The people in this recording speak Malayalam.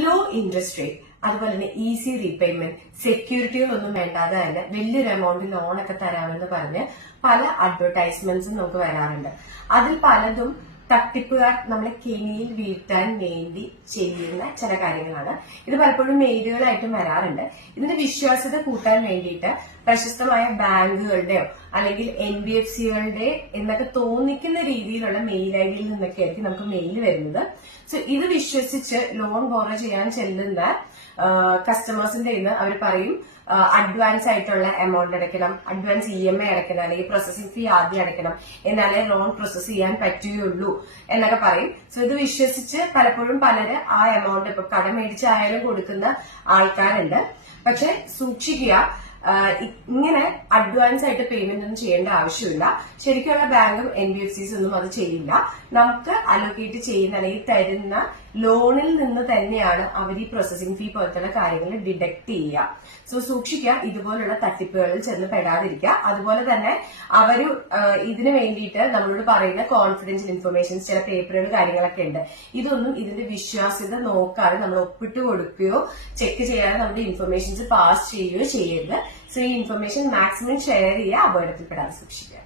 ലോ ഇൻട്രസ്റ്റ് റേറ്റ്, അതുപോലെ തന്നെ ഈസി റീപേയ്മെന്റ്, സെക്യൂരിറ്റികളൊന്നും വേണ്ടാതെ തന്നെ വലിയൊരു എമൗണ്ട് ലോണൊക്കെ തരാമെന്ന് പറഞ്ഞ് പല അഡ്വർടൈസ്മെന്റ്സും നമുക്ക് വരാറുണ്ട്. അതിൽ പലതും തട്ടിപ്പുകാർ നമ്മളെ കെണിയിൽ വീഴ്ത്താൻ വേണ്ടി ചെയ്യുന്ന ചില കാര്യങ്ങളാണ്. ഇത് പലപ്പോഴും മെയിലുകളായിട്ടും വരാറുണ്ട്. ഇതിന്റെ വിശ്വാസ്യത കൂട്ടാൻ വേണ്ടിയിട്ട് പ്രശസ്തമായ ബാങ്കുകളുടെയോ അല്ലെങ്കിൽ NBFCകളുടെ എന്നൊക്കെ തോന്നിക്കുന്ന രീതിയിലുള്ള മെയിൽ ഐഡിയിൽ നിന്നൊക്കെ ആയിരിക്കും നമുക്ക് മെയിൽ വരുന്നത്. സോ ഇത് വിശ്വസിച്ച് ലോൺ ബോറോ ചെയ്യാൻ ചെല്ലുന്ന കസ്റ്റമേഴ്സിന്റെ ഇന്ന് അവർ പറയും അഡ്വാൻസ് ആയിട്ടുള്ള എമൗണ്ട് അടയ്ക്കണം, അഡ്വാൻസ് EMI അടയ്ക്കണം, അല്ലെങ്കിൽ പ്രോസസിംഗ് ഫീ ആദ്യം അടയ്ക്കണം, എന്നാലേ ലോൺ പ്രോസസ് ചെയ്യാൻ പറ്റുകയുള്ളൂ എന്നൊക്കെ പറയും. സോ ഇത് വിശ്വസിച്ച് പലപ്പോഴും പലര് ആ എമൗണ്ട് ഇപ്പൊ കടം മേടിച്ചായാലും കൊടുക്കുന്ന ആൾക്കാരുണ്ട്. പക്ഷെ സൂക്ഷിക്കുക, ഇങ്ങനെ അഡ്വാൻസ് ആയിട്ട് പേയ്മെന്റ് ഒന്നും ചെയ്യേണ്ട ആവശ്യമില്ല. ശരിക്കുള്ള ബാങ്കും NBFCs ഒന്നും അത് ചെയ്യില്ല. നമുക്ക് അലോക്കേറ്റ് ചെയ്യുന്ന അല്ലെങ്കിൽ തരുന്ന ലോണിൽ നിന്ന് തന്നെയാണ് അവർ ഈ പ്രോസസിംഗ് ഫീ പോലത്തെ കാര്യങ്ങൾ ഡിഡക്ട് ചെയ്യുക. സോ സൂക്ഷിക്കുക, ഇതുപോലുള്ള തട്ടിപ്പുകളിൽ ചെന്ന് പെടാതിരിക്കുക. അതുപോലെ തന്നെ അവര് ഇതിനു വേണ്ടിയിട്ട് നമ്മളോട് പറയുന്ന കോൺഫിഡൻഷ്യൽ ഇൻഫർമേഷൻസ്, ചില പേപ്പറുകൾ കാര്യങ്ങളൊക്കെ ഉണ്ട്. ഇതൊന്നും ഇതിന്റെ വിശ്വാസ്യത നോക്കാതെ നമ്മൾ ഒപ്പിട്ട് കൊടുക്കുകയോ ചെക്ക് ചെയ്യാതെ നമ്മുടെ ഇൻഫർമേഷൻസ് പാസ് ചെയ്യുകയോ ചെയ്യരുത്. സോ ഈ ഇൻഫർമേഷൻ മാക്സിമം ഷെയർ ചെയ്യുക, അപകടത്തിൽപ്പെടാതെ സൂക്ഷിക്കുക.